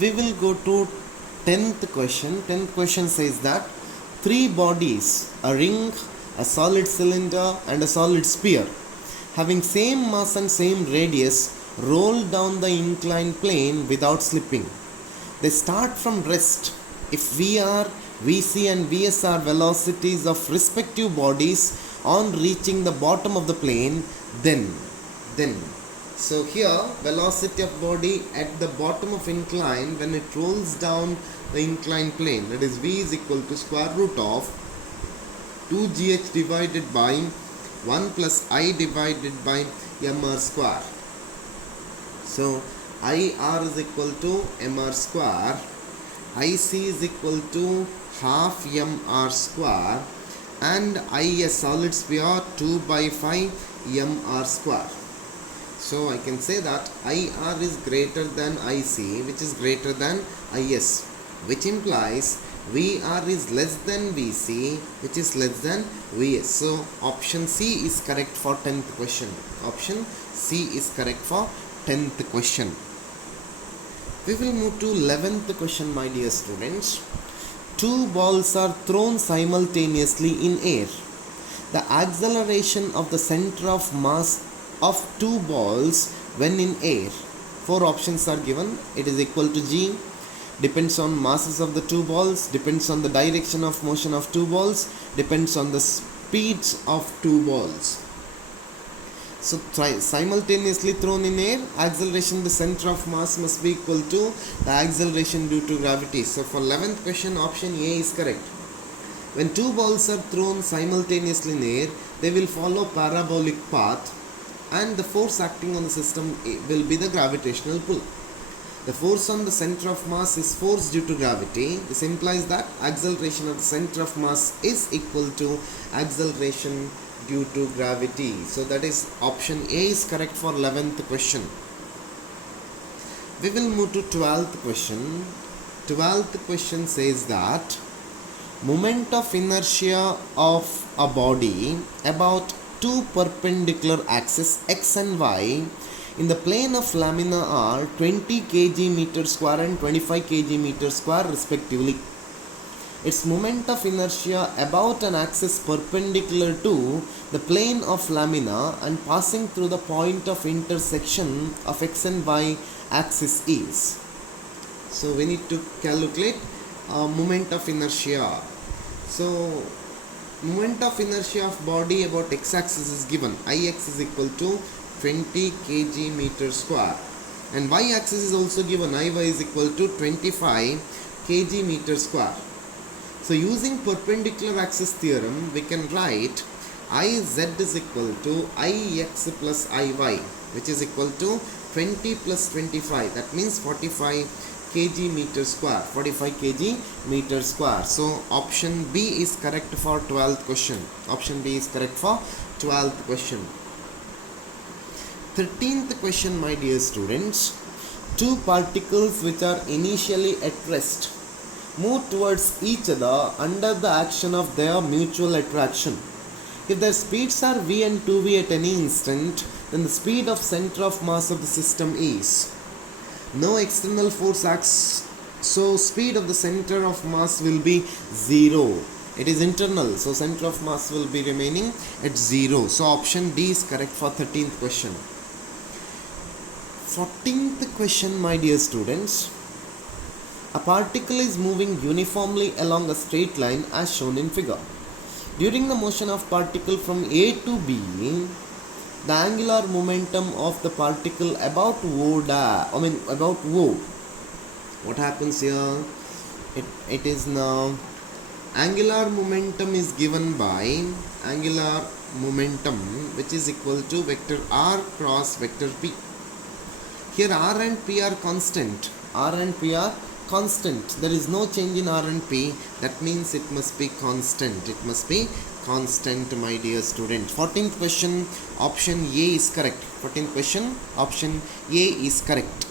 We will go to 10th question. 10th question says that three bodies, a ring, a solid cylinder and a solid sphere, having same mass and same radius, roll down the inclined plane without slipping. They start from rest. If VR, VC and VS are velocities of respective bodies on reaching the bottom of the plane, then so here velocity of body at the bottom of incline when it rolls down the inclined plane, that is V is equal to square root of 2gh divided by 1 plus I divided by mr square. So IR is equal to mr square, IC is equal to half mr square, and I, a solid sphere, 2 by 5 mr square. So I can say that IR is greater than IC, which is greater than IS, which implies VR is less than VC, which is less than VS. So option C is correct for 10th question. Option C is correct for 10th question. We will move to 11th question, my dear students. Two balls are thrown simultaneously in air. The acceleration of the center of mass of two balls when in air. Four options are given. It is equal to G, depends on masses of the two balls, depends on the direction of motion of two balls, depends on the speeds of two balls. So simultaneously thrown in air, acceleration, the center of mass must be equal to the acceleration due to gravity. So for 11th question, option A is correct. When two balls are thrown simultaneously in air, they will follow parabolic path, and the force acting on the system will be the gravitational pull. The force on the center of mass is force due to gravity. This implies that acceleration of the center of mass is equal to acceleration due to gravity. So that is option A is correct for 11th question. We will move to 12th question. 12th question says that moment of inertia of a body about two perpendicular axes x and y in the plane of lamina are 20 kg meter square and 25 kg meter square respectively. Its moment of inertia about an axis perpendicular to the plane of lamina and passing through the point of intersection of x and y axis is. So we need to calculate moment of inertia. So moment of inertia of body about x-axis is given. Ix is equal to 20 kg meter square, and y-axis is also given. Iy is equal to 25 kg meter square. So using perpendicular axis theorem, we can write Iz is equal to Ix plus Iy, which is equal to 20 plus 25. That means 45 kg meter square. 45 kg meter square. So option B is correct for 12th question. Option B is correct for 12th question. 13th question, my dear students. Two particles which are initially at rest move towards each other under the action of their mutual attraction. If their speeds are v and 2v at any instant, then the speed of center of mass of the system is. No external force acts, so speed of the center of mass will be 0. It is internal, so center of mass will be remaining at 0. So option D is correct for 13th question. 14th question, my dear students. A particle is moving uniformly along a straight line as shown in figure. During the motion of particle from A to B, the angular momentum of the particle about O. What happens here? It is now angular momentum is given by angular momentum, which is equal to vector R cross vector P. Here R and P are constant. R and P are constant. There is no change in R and P. That means it must be constant. It must be constant, my dear student. 14th question, option A is correct. 14th question, option A is correct.